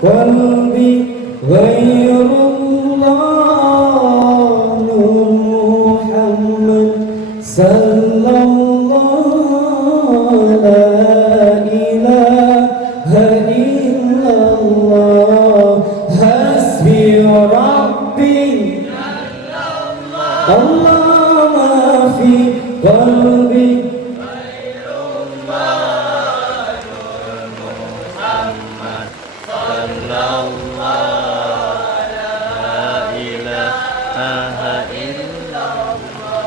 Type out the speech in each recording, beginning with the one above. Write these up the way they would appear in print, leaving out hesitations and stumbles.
qalbi ghairullah Nur Muhammad sallallahu la ilaha illallah hasbi rabbi Allah ma fi qalbi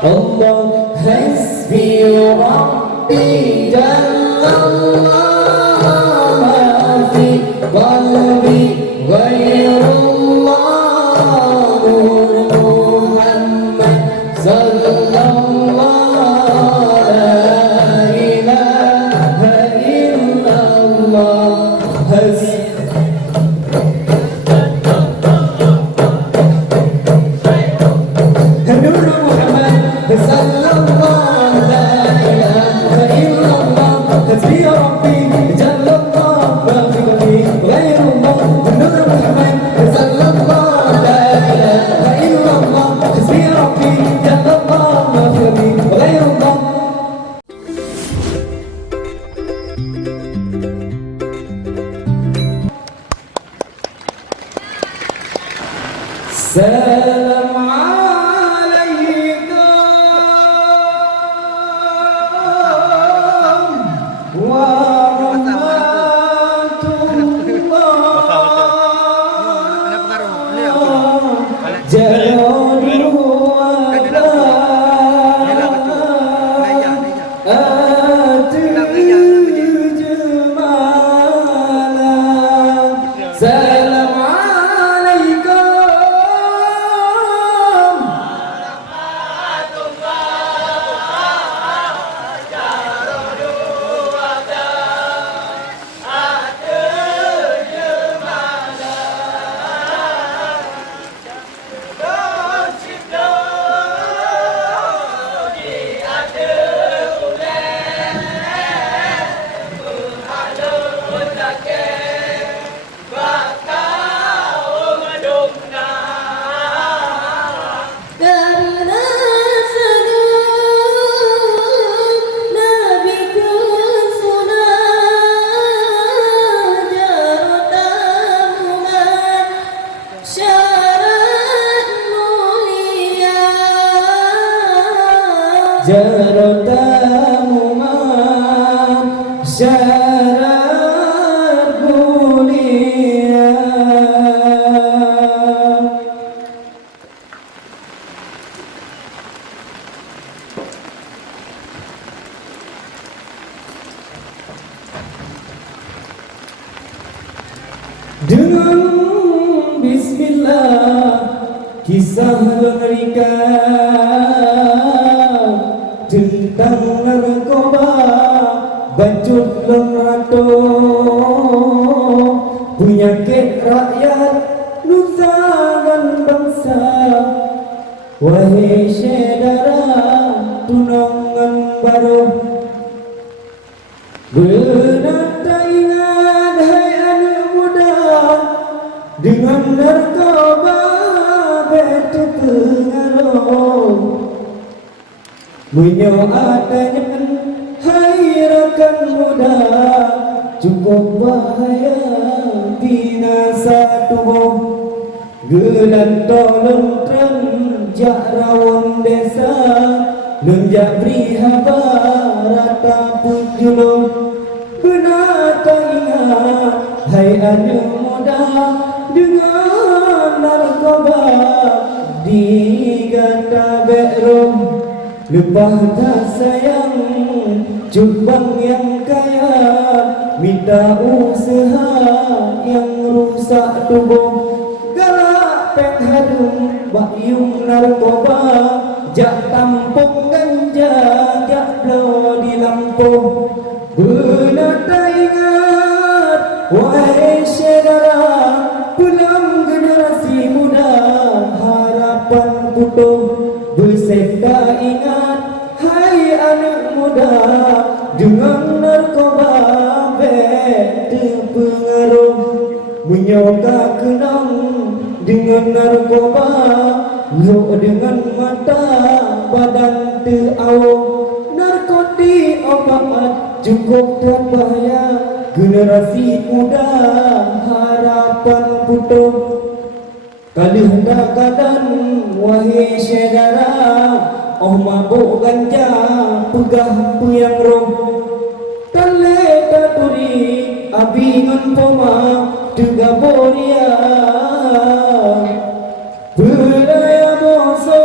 Allah hasbi rabbi jallallah ma fi qalbi ghairullah Nur Muhammad sallallahu la ilaha illallah hasbi Salam alaikum warahmatullah Salam Jaratamu syarat mulia Dengan bismillah kisah mengerikan tentang narkoba bacot lemrato penyakit rakyat nusa dan bangsa wahai saudara tunangan baru benata ingat hai anak muda dengan narkoba betu pengaruh menyoatanya hai rakan muda cukup bahaya binasa tubuh gelan tolong tren jak rawon desa lenjak prihaba rata pujulung benata ingat hai anak muda dengan narkoba digata berum Lepas tak sayang Jubang yang kaya Minta usaha Yang rusak tubuh Galak pek hadung Bakyung narkoba Jak tampung ganja Jak blow di Lampung Benata ingat Wahai saudara Pulang generasi muda Harapan putus Bersenda ingat Hai anak muda Dengan narkoba terpengaruh Menyoka kenang dengan narkoba, lo dengan mata badan terawang. Narkotik obat cukup berbahaya, generasi muda harapan putus. Kali hendak kadan wahai saudara, oh mabuk ganja pegah puyang roh. Tale taturi abingan poma Tugaboria Budaya boso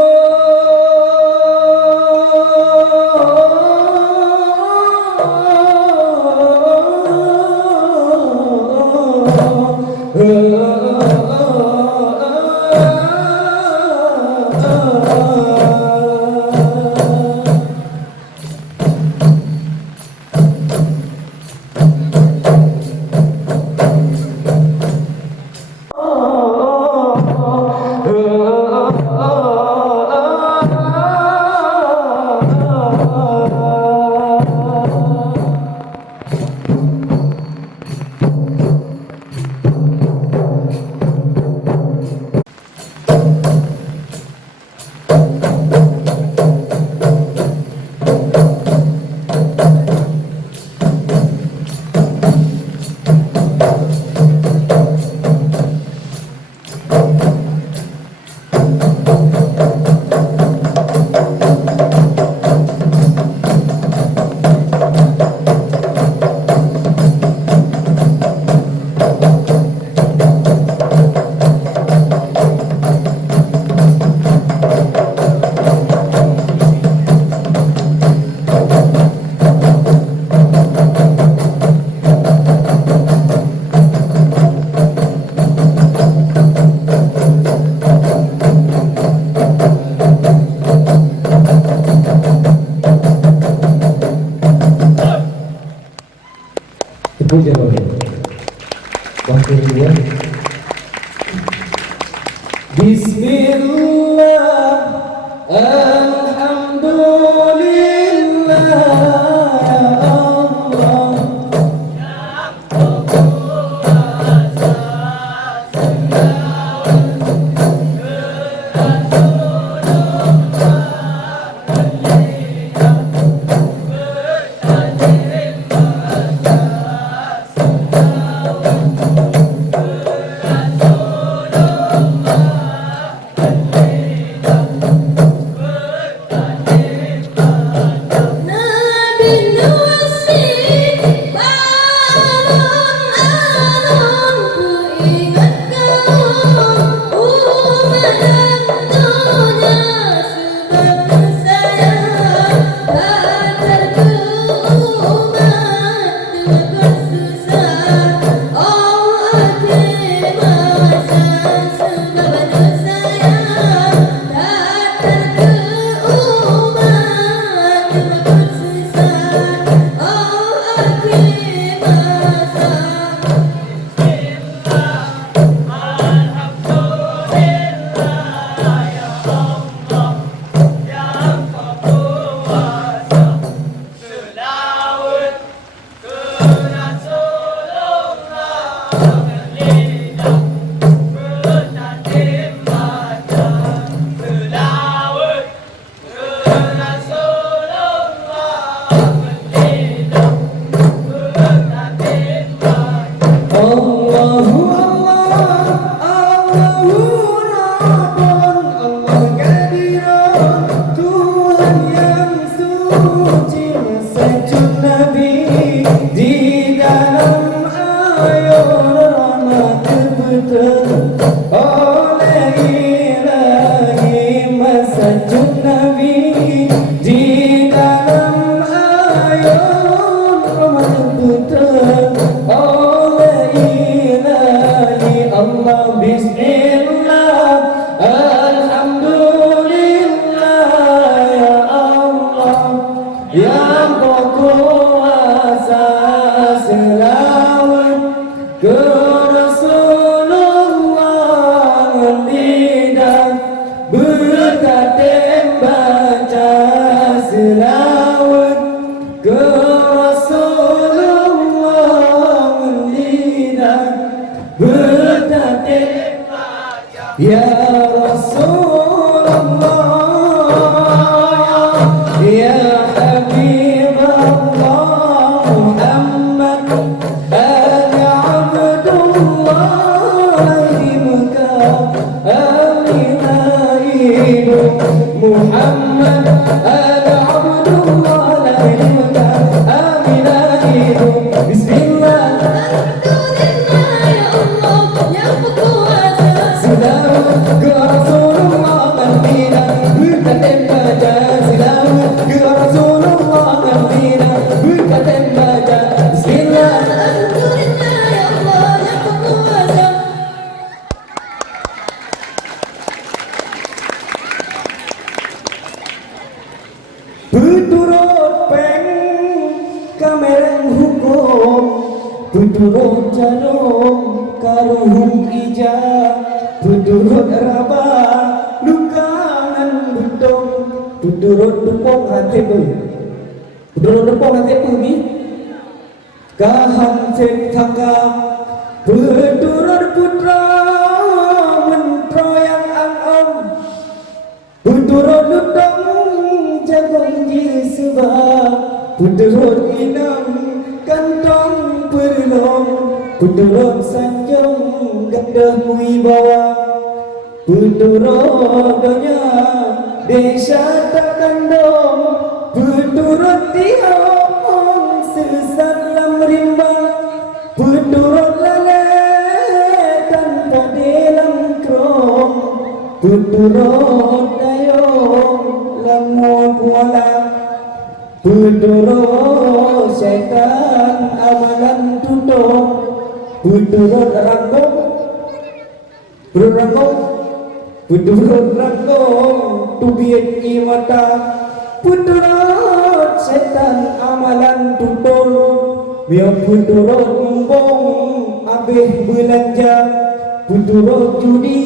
Tepuk jawab. Waktu dia. Bismillah, alhamdulillah, ya Allah. bertatib ya Rasulullah ya Habibullah Muhammad Ali Abdullah Muka Aminah Ibu Muhammad Ali Abdullah Muka Aminah Ibu Bismillah Tuturut peng kamereng hukum Tuturut jarum karuhung ija Tuturut raba lukangan budong Tuturut dupong hati bu Tuturut dupong hati bu ni Kaham cek thaka Tuturut putra mentro yang ang-om Tuturut dudong jagong jisba Puturut inam kantong perlong Puturut sanjung gandah wibawa Puturut donya desa tak kandung Puturut diomong sesat lam rimba Puturut lale tanpa dalam krong Puturut dayong lamon kuala Puturut setan amalan tutup Puturut ranggong Puturut ranggong tubiat imata Puturut setan amalan tutup biar puturut mbong abih belanja Puturut judi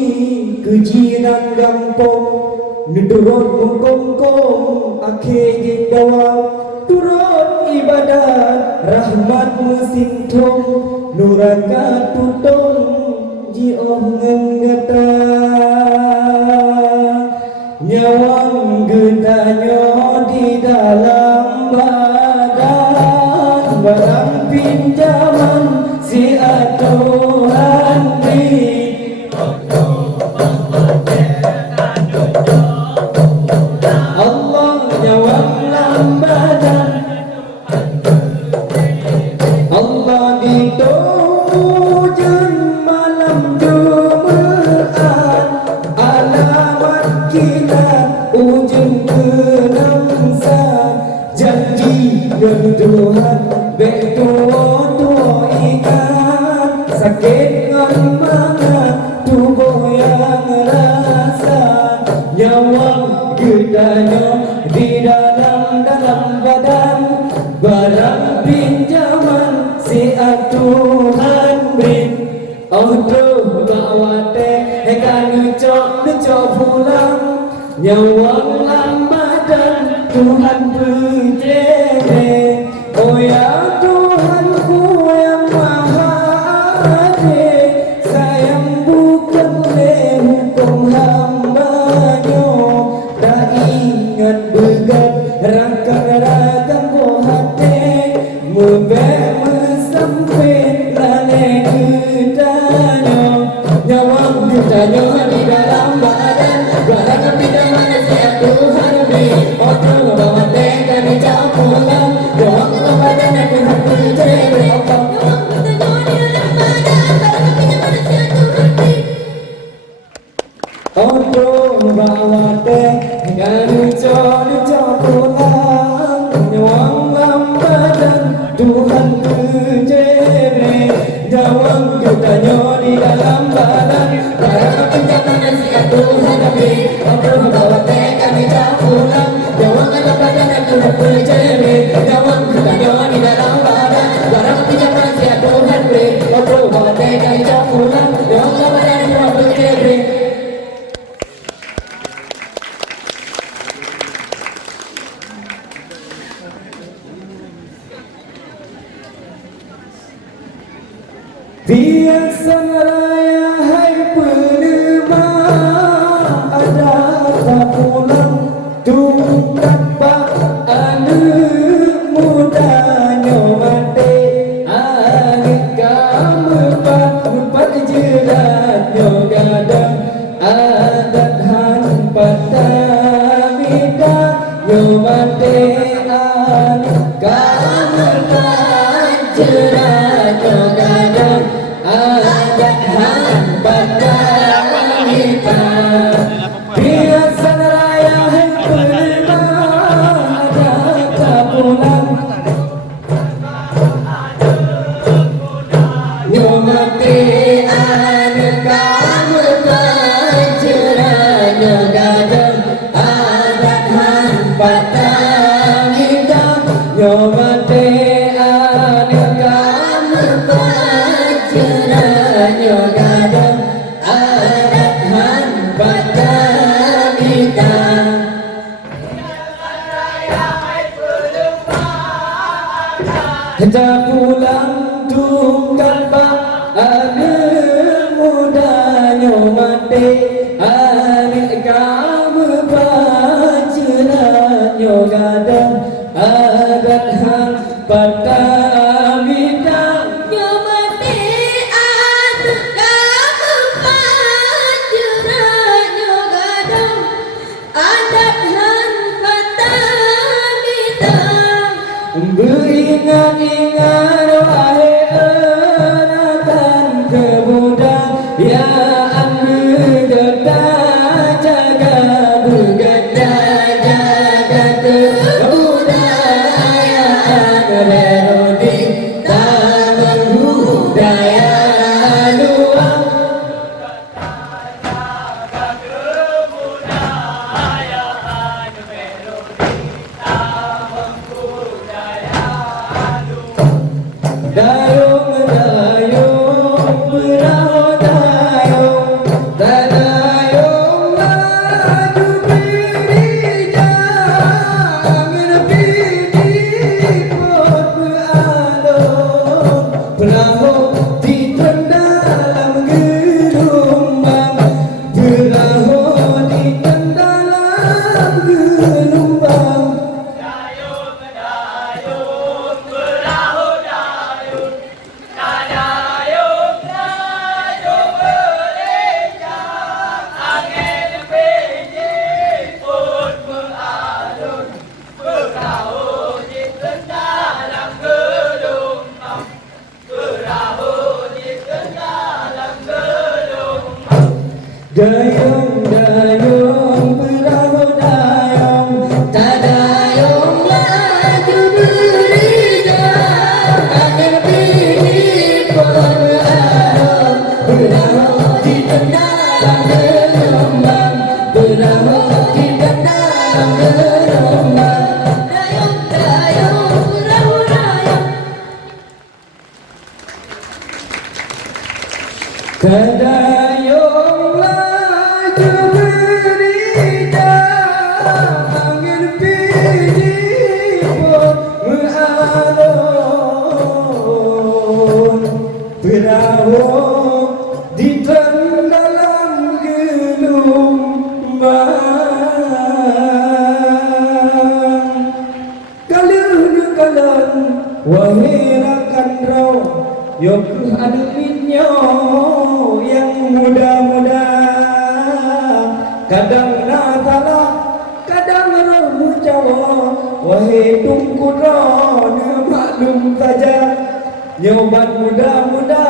kejinan gampong Nuturut mengkongkong akhir jidawa Turut ibadat rahmat mesintong Nuraka tutong ji'oh ngengata Nyawang getanyo di dalam badan Barang pinjaman si atuhan di Allah nyawang lambadan Allah ditujun malam Jumat alamat kita ujung kenamsan janji dan Tuhan betul-betul ingat sakit ngan mana tubuh yang rasa nyawang gedanya di dalam badan barang pinjaman si Tuhan beri Tuh bawate hekan nucok pulang nyawang lambadan Tuhan berjere oh ya Tuhanku yang maha adil sayang bukan hukum hambanya tak ingat begat rakan-rakan bohate mubek mesempit lale gedanya nyawang gedanya di dalam badan barang pinjaman si Tuhan beri otro bawa teka di jauh pulang doang badan aku berjere otro bawa teka di jauh pulang nyawang lambadan Tuhan berjere nyawang gedanya di dalam badan barang pinjaman si Tuhan beri otro bawa teka di jauh pulang nyawang lambadan aku berjere nyawang gedanya di dalam badan barang pinjaman si Tuhan beri otro bawa teka di jauh pulang nyawang lambadan aku berjere Biar Hiasan raya hai penerima, ada tak pulang tungkat pak anak mudanya mati. Anak kamu empat jeratnya gadang, adat han patamida nyomate. Anak kamu empat jeratnya gadang, adat han patamida. Hiasan raya hai penerima, ada tak pulang nyomate. Anak kamu panceranya gadang, adat han patamida nyomate. Anak kamu panceranya gadang, adat han patamida. Hendak pulang tungkat pak anak mudanya mati. Anak kamu panceranya gadang, adat han patamida nyomate. Anak kamu panceranya gadang, adat han patamida. Beringat-ingat wahai anak kebudayaan bergeta jaga bergeta jaga kebudayaan melodi taman budaya luar. Dayung dayung berau dayung, dayung maju birijang, bidi pot beralung, perahu di dalam gelombang, perahu di dalam gelombang. Dayung dayung perahu dayung, dayung maju berijang, angin bidi pot beralung, perahu di dalam gelombang, perahu di dalam gelombang. Dayung dayung perahu dayung, Dayung maju berijang, angin bidi pot beralung, perahu di dalam gelombang. Kalan wahai rakan rau, yoku adiknya yang muda-muda. Kadang natalah, kadang roh Jawa, wahai tungkura maklum saja. Nyobat muda-muda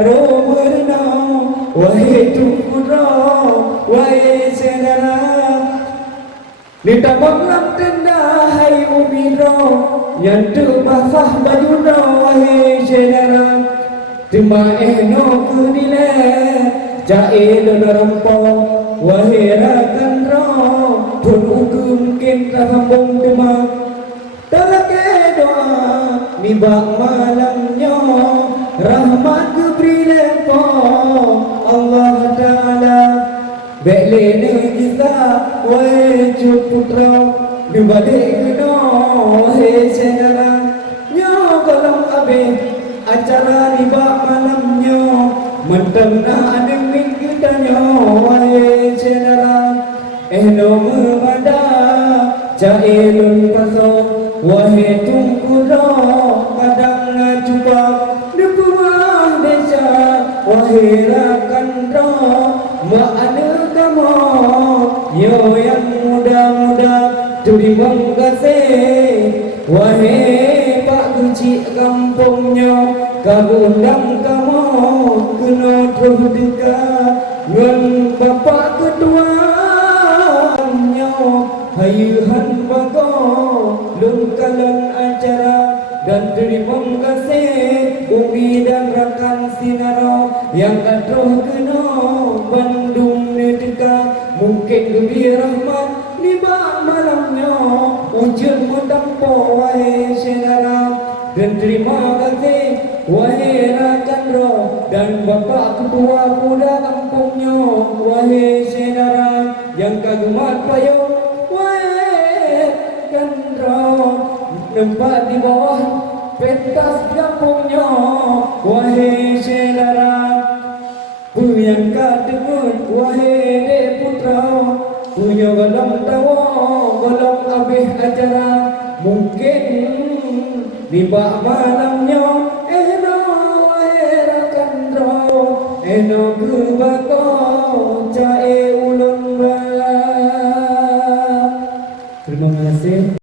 roh berenang, wahai tungkura, wahai saudara. Nita maklam tenda hai umiro, nyantu basah bajuna wahai saudara. Cuma eno kunile, jae donorompo, wahai rakan roh, tun mungkin sambung demak. Telake doa nibak malamnya, rahmat kebrilepo Allah Ta'ala. Belene kita wajib putra dibalik no he saudara nyo kolong abe acara riba malamnya Mentengah demi kita wahai saudara no mada jailun paso wahai tungkudo kadang cuba depuah desa wahai rakandro maada kamu yo yang muda-muda tuli kasih wahai pak kunci kampungnya kabundang kamu kena terus dekat ngan bapak kedua hayuhan bago lungkalan acara dan terima kasih bumi dan rakan sinaro yang kadroh kena Bandung nedeka mungkin lebih rahmat di bak malamnya ujian mendampo wahai saudara dan terima kasih wahai rakan roh dan bapak ketua muda kampungnya wahai saudara yang kagumat payung tempat di bawah pentas kampungnya wahai saudara yang kadengun wahai dek putra punya golong tawa golong habis acara mungkin di bak malamnya no wahai rakan roh no ke bako